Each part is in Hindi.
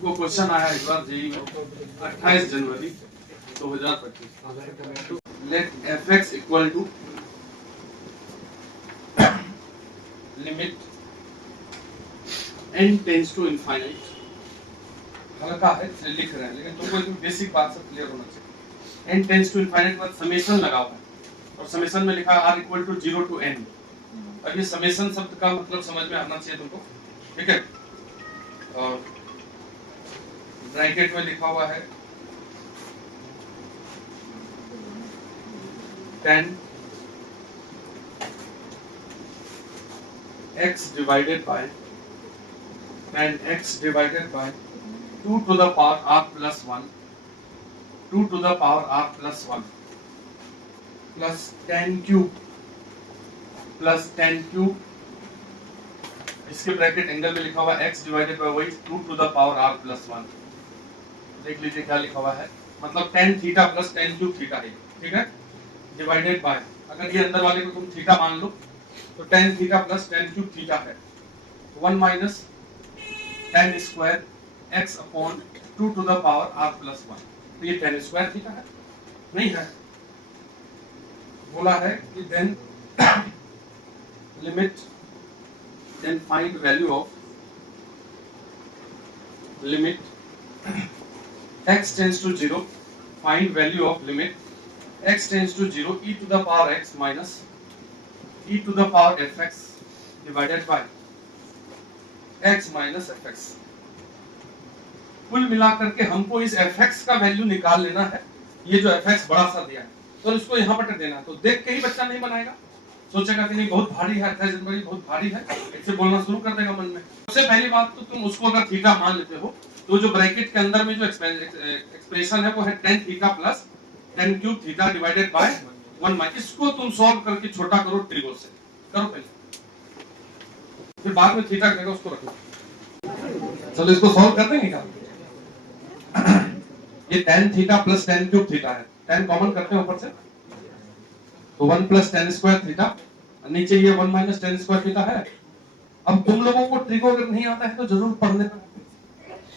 देखो क्वेश्चन आया एक बार जेई में 28 जनवरी 2025। Let fx equal to limit n tends to infinite. हल्का है इसलिए लिख रहे हैं, लेकिन तुमको एक बेसिक बात से क्लियर होना चाहिए। n टेंड्स टू इनफाइनाइट का समेशन लगा हुआ है और समेशन में लिखा है r equal to 0 to n। अब ये समेशन शब्द का मतलब समझ में आना चाहिए तुमको, ठीक है। और ब्रैकेट में लिखा हुआ है 10 x divided by 10x divided by 2 to the power r plus 1, 2 to the power r plus 1 plus 10 cube plus 10 cube, इसके ब्रैकेट एंगल में लिखा हुआ है x डिवाइडेड बाय वही 2 to the power r plus 1। देख लीजिए क्या लिखा हुआ है, मतलब tan theta plus tan cube theta है, ठीक है। डिवाइडेड बाय, अगर ये अंदर वाले को तुम थीटा मान लो तो tan theta plus tan cube theta है 1 minus tan square x upon 2 to the power r plus 1। तो ये tan स्क्वायर थीटा है, नहीं है। बोला है कि then limit, then find value of limit x tends to 0, find value of limit x tends to 0 e to the power x minus e to the power fx divided by x minus fx। कुल मिलाकर के हमको इस fx का वैल्यू निकाल लेना है। ये जो fx बड़ा सा दिया है तो इसको यहाँ पर देना है, तो देख के ही बच्चा नहीं बनाएगा, सोचेगा कि नहीं बहुत भारी है, 28 जनवरी बहुत भारी है, इससे बोलना शुरू कर देगा मन में। सबसे पहली बात तो तुम उसको अगर थीटा मान लेते हो तो जो ब्रैकेट के अंदर में जो एक्सप्रेशन है वो है tan theta plus tan cube theta divided by 1 minus. इसको तुम सॉल्व करके छोटा करो ट्रिगो से, करो पहले, फिर बाद में थीटा करेगा उसको रखो। चलो इसको सॉल्व कर देंगे क्या? ये tan theta plus tan cube theta है, tan कॉमन करते हैं ऊपर से तो 1 प्लस tan स्क्वायर थीटा, नीचे ये 1 माइनस tan स्क्वायर थीटा है। अब तुम लोगों को ट्रिगो अगर नहीं आता है तो जरूर पढ़ने का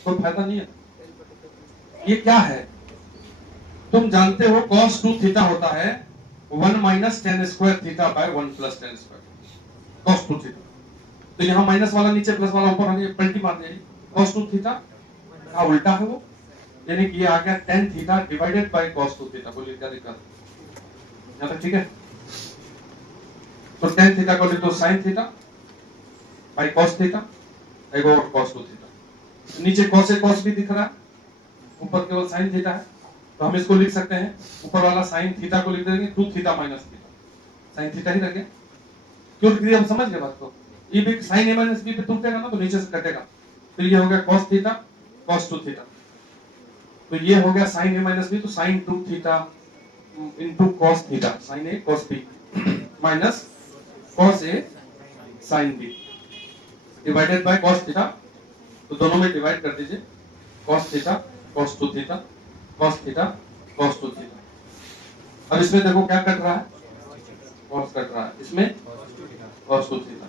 कोई फायदा नहीं है। ये क्या है तुम जानते हो, cos 2 थीटा होता है 1 minus tan square theta by 1 plus tan square cos 2 theta. तो यहाँ माइनस वाला नीचे प्लस वाला ऊपर आने पलटी मार देगी, cos 2 थीटा का उल्टा है वो, यानी कि ये आ गया tan theta divided by cos 2 theta. बोलिए क्या दिक्कत है यहाँ तक, ठीक है। तो tan थीटा को लिख दो sin theta by cos theta, एक और cos 2 थीटा। नीचे cos से cos भी दिख रहा है, ऊपर केवल sin थीटा है, तो हम इसको लिख सकते हैं, ऊपर वाला sin थीटा को लिख देंगे 2 theta minus theta, sin theta ही रह गया। क्यों लिख दिया, हम समझ गए बात को। ये भी sin a माइनस b पे टूटेगा ना तो नीचे से कटेगा, फिर ये हो गया cos थीटा cos 2 थीटा, तो ये हो गया sin a माइनस b, तो sin 2 theta into cos theta, sin a cos b minus cos a sin b divided by cos theta. तो दोनों में डिवाइड कर दीजिए, cos theta cos 2 theta cos theta cos 2 theta. अब इसमें देखो क्या कट रहा है, cos कट रहा है, इसमें cos 2 थीटा,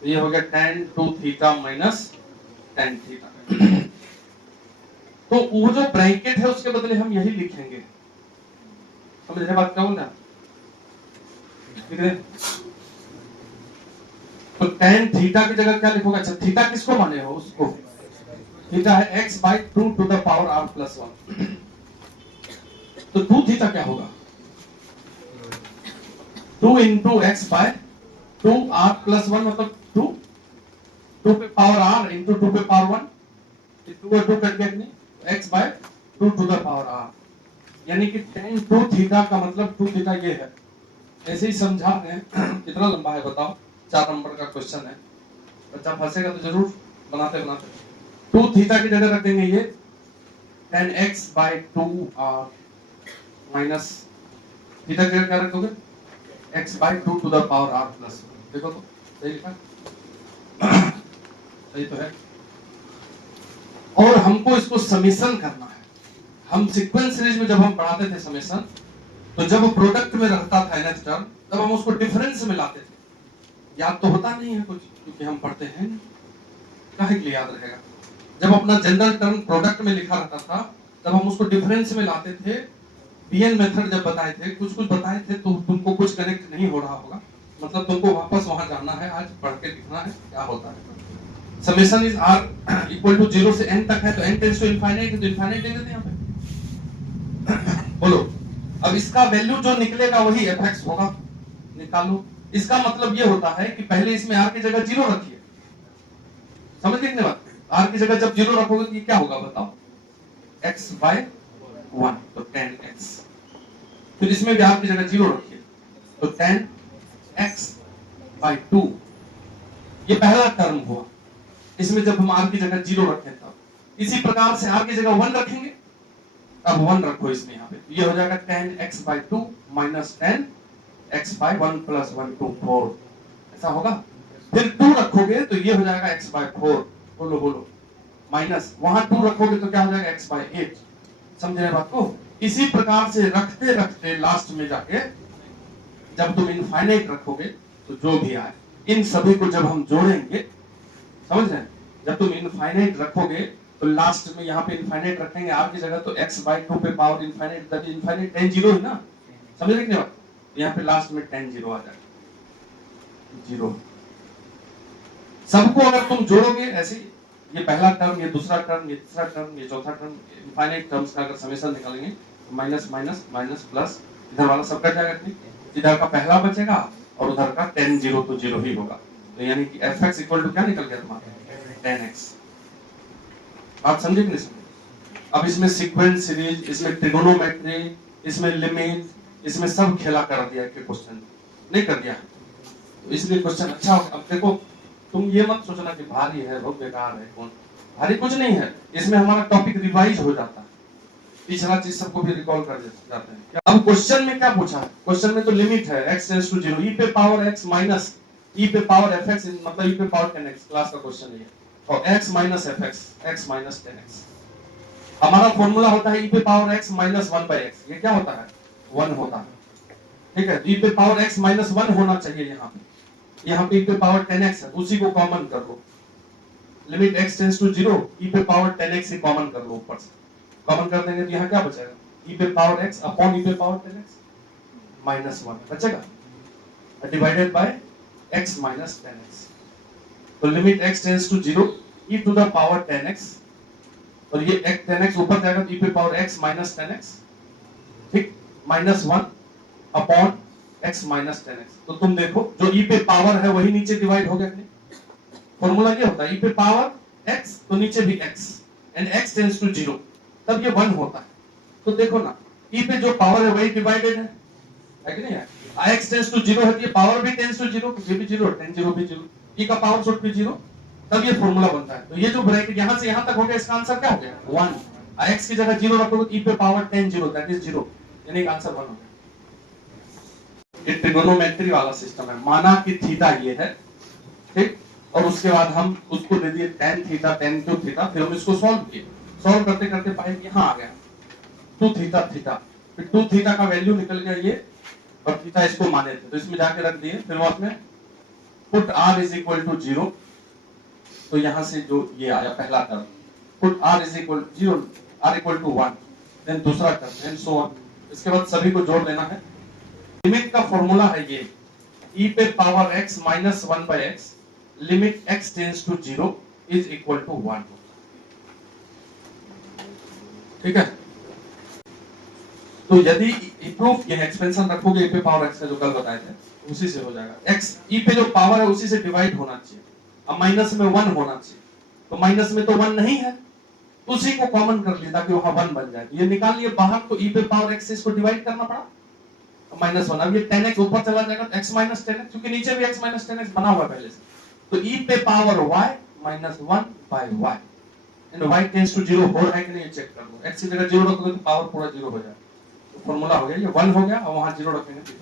तो ये हो गया tan 2 theta minus tan theta. तो वो जो ब्रैकेट है उसके बदले हम यही लिखेंगे, समझ रहे बात क्या बोल रहा है? तो tan थीटा की जगह क्या लिखोगे? अच्छा थीटा किसको माने हो, उसको थीटा है x by 2 to the power r plus 1। तो 2 थीटा क्या होगा, 2 into x by 2 r plus 1, मतलब 2 पे पावर r इंटू 2 पे पावर 1, 2 और 2 कट गया नहीं, x by 2 to the power r, यानी कि tan 2 थीटा का मतलब 2 थीटा ये है। ऐसे ही समझा रहे हैं। कितना लंबा है बताओ, 4 नंबर का क्वेश्चन है, बच्चा फंसेगा तो जरूर बनाते बनाते। 2 थीटा की जगह रख देंगे ये tan x by 2r minus theta की जगह क्या रख दोगे, x by 2 to the power r plus. देखो तो सही लिखा, सही तो है। और हमको इसको समेशन करना है। हम सीक्वेंस सीरीज में जब हम पढ़ाते थे समेशन, तो जब प्रोडक्ट में रहता था nth टर्म, तब हम उसको डिफरेंस में लाते थे। याद तो होता नहीं है कुछ, क्योंकि हम पढ़ते हैं, काहे के लिए याद रहेगा। जब अपना जनरल टर्म प्रोडक्ट में लिखा रहता था तब हम उसको डिफरेंस में लाते थे। बीएन मेथड जब बताए थे, कुछ कुछ बताए थे, तो तुमको कुछ कनेक्ट नहीं हो रहा होगा, मतलब तुमको वापस वहां जाना है, आज पढ़ के लिखना है क्या होता है। Summation is r equal to 0 से n तक है, तो n टेंड्स टू इनफाइनाइट है, तो इनफाइनाइट ले लेते हैं यहाँ पे। बोलो, अब इसका वैल्यू जो निकलेगा वही fx होगा, निकालो। इसका मतलब ये होता है कि पहले इसमें r की जगह 0 रखिए, समझ गए कि बात? r की जगह जब 0 रखोगे तो ये क्या होगा बताओ, x by 1, तो 10x। फिर इसमें भी r की जगह 0 रखिए, तो 10x by 2, ये पहला टर्म हुआ। इसमें जब हम r की जगह 0 रखें तब, इसी प्रकार से r की जगह 1 रखेंगे, अब 1 रखो इसमें, यहाँ पे ये हो जाएगा 10x by 2 minus 10x by 1 plus 1 2 4, ऐसा होगा। फिर 2 रखोगे तो ये हो जाएगा x by 4, बोलो बोलो, माइनस वहां 2 रखोगे तो क्या हो जाएगा x by 8, समझे बात को? इसी प्रकार से रखते रखते लास्ट में जाके जब तुम इनफाइनाइट रखोगे तो जो भी आए, इन सभी को जब हम जोड़ेंगे, समझ रहे हैं, जब तुम इनफाइनाइट रखोगे तो लास्ट में यहाँ पे इनफाइनाइट रखेंगे r की जगह, तो x by 2 पे पावर इनफाइनाइट, तब इनफाइनाइट 10 0 है ना, समझ रहे कि नहीं? यहाँ पे लास्ट में 10 0 आ जाएगा, 0। सबको अगर तुम जोड़ोगे ऐसे, ये पहला टर्म, ये दूसरा टर्म, ये तीसरा टर्म, ये चौथा टर्म, इनफाइनाइट टर्म्स का अगर समेशन निकालेंगे तो माइनस माइनस माइनस प्लस, इधर वाला सब कट जाएगा, ठीक? इधर का पहला बचेगा और उधर का 10 0 तो 0 ही होगा, तो यानी कि fx इक्वल टू क्या निकल गया तुम्हारा, 10x। आप समझे कि नहीं समझे? अब इसमें सीक्वेंस सीरीज, इसमें ट्रिगोनोमेट्री, इसमें लिमिट, इसमें सब खेला कर दिया कि क्वेश्चन नहीं कर दिया, तो इसलिए क्वेश्चन अच्छा होगा। अब देखो, तुम ये मत सोचना कि भारी है, बहुत बेकार है, कौन भारी, कुछ नहीं है, इसमें हमारा टॉपिक रिवाइज हो जाता है, पिछला चीज सबको भी रिकॉल कर जाते हैं। अब क्वेश्चन में क्या पूछा है? क्वेश्चन में तो लिमिट है x टेंड्स टू 0, e पे पावर x माइनस e पे पावर fx, मतलब e पे पावर 10x, क्लास का क्वेश्चन है, और x minus fx, x minus 10x। हमारा फॉर्मूला होता है e पे power x minus 1 by x, ये क्या होता है, 1 होता है, ठीक है? e पे पावर x माइनस 1 होना चाहिए, यहाँ पे e पे पावर 10x है, उसी को कॉमन कर लो, limit x tends to 0, e पे पावर 10x ही कॉमन कर लो, ऊपर से कॉमन कर देंगे तो यहाँ क्या बचेगा, e पे पावर x अपॉन e पे पावर 10x माइनस 1 बचेगा, divided by x minus 10x, तो limit x tends to 0, e to the power 10x, और ये 10x ऊपर जाएगा तो e पे पावर x माइनस 10x, ठीक, minus 1 upon x minus 10x। तो तुम देखो जो e पे पावर है वही नीचे डिवाइड हो गया कि नहीं? फॉर्मूला ये होता है e पे पावर x तो नीचे भी x, and x tends to 0, तब ये 1 होता है। तो देखो ना, e पे जो पावर है वही डिवाइडेड है कि नहीं है? x टेंड्स टू 0 है तो ये पावर भी टेंड्स टू 0, ये भी 0, 10 0 भी 0, e का पावर शॉर्ट भी 0, तब ये फॉर्मूला बनता है। तो ये जो ब्रैकेट यहां से यहां तक हो गया, इसका आंसर क्या हो गया, 1। x की जगह 0 रखोगे तो e पे पावर 10 0, दैट इज 0, यानी आंसर 1 हो गया। ये ट्रिगोनोमेट्री वाला सिस्टम है, माना कि थीटा ये है, ठीक, और उसके बाद हम उसको दे दिए tan theta, tan cube theta, फिर हम इसको सॉल्व किए, सॉल्व करते करते पाए यहां आ गया 2 थीटा थीटा, फिर 2 थीटा का वैल्यू निकल गया ये, और थीटा इसको माने थे तो इसमें जाके रख दिए, फिर बाद में put r is equal to 0, तो यहां से जो ये आया पहला term, put r is equal 0, r equal to 1, then दूसरा टर्म, एंड सो ऑन, इसके बाद सभी को जोड़ लेना है। लिमिट का फॉर्मूला है ये, e पे power x minus 1 by x, limit x tends to 0 is equal to 1, ठीक है? तो यदि प्रूफ ये एक्सपेंशन रखोगे e पे पावर x का जो कल बताए थे, उसी से हो जाएगा। x e पे जो पावर है उसी से डिवाइड होना चाहिए, अब माइनस में 1 होना चाहिए, तो माइनस में तो 1 नहीं है, उसी को कॉमन कर लिया ताकि वहां 1 बन जाए, ये निकाल लिए बाहर, तो e पे पावर x से इसको डिवाइड करना पड़ा, माइनस 1, अब ये 10x ऊपर चला जाएगा तो x माइनस 10x, क्योंकि नीचे भी x माइनस 10x बना हुआ है पहले से, तो e पे power y minus 1 by y, and y tends to 0 हो रहा है कि नहीं चेक कर लो, x की जगह 0 रखोगे तो पावर पूरा 0 हो जाएगा, तो फॉर्मूला हो गया ये 1 हो गया, और वहां 0 रखेंगे तो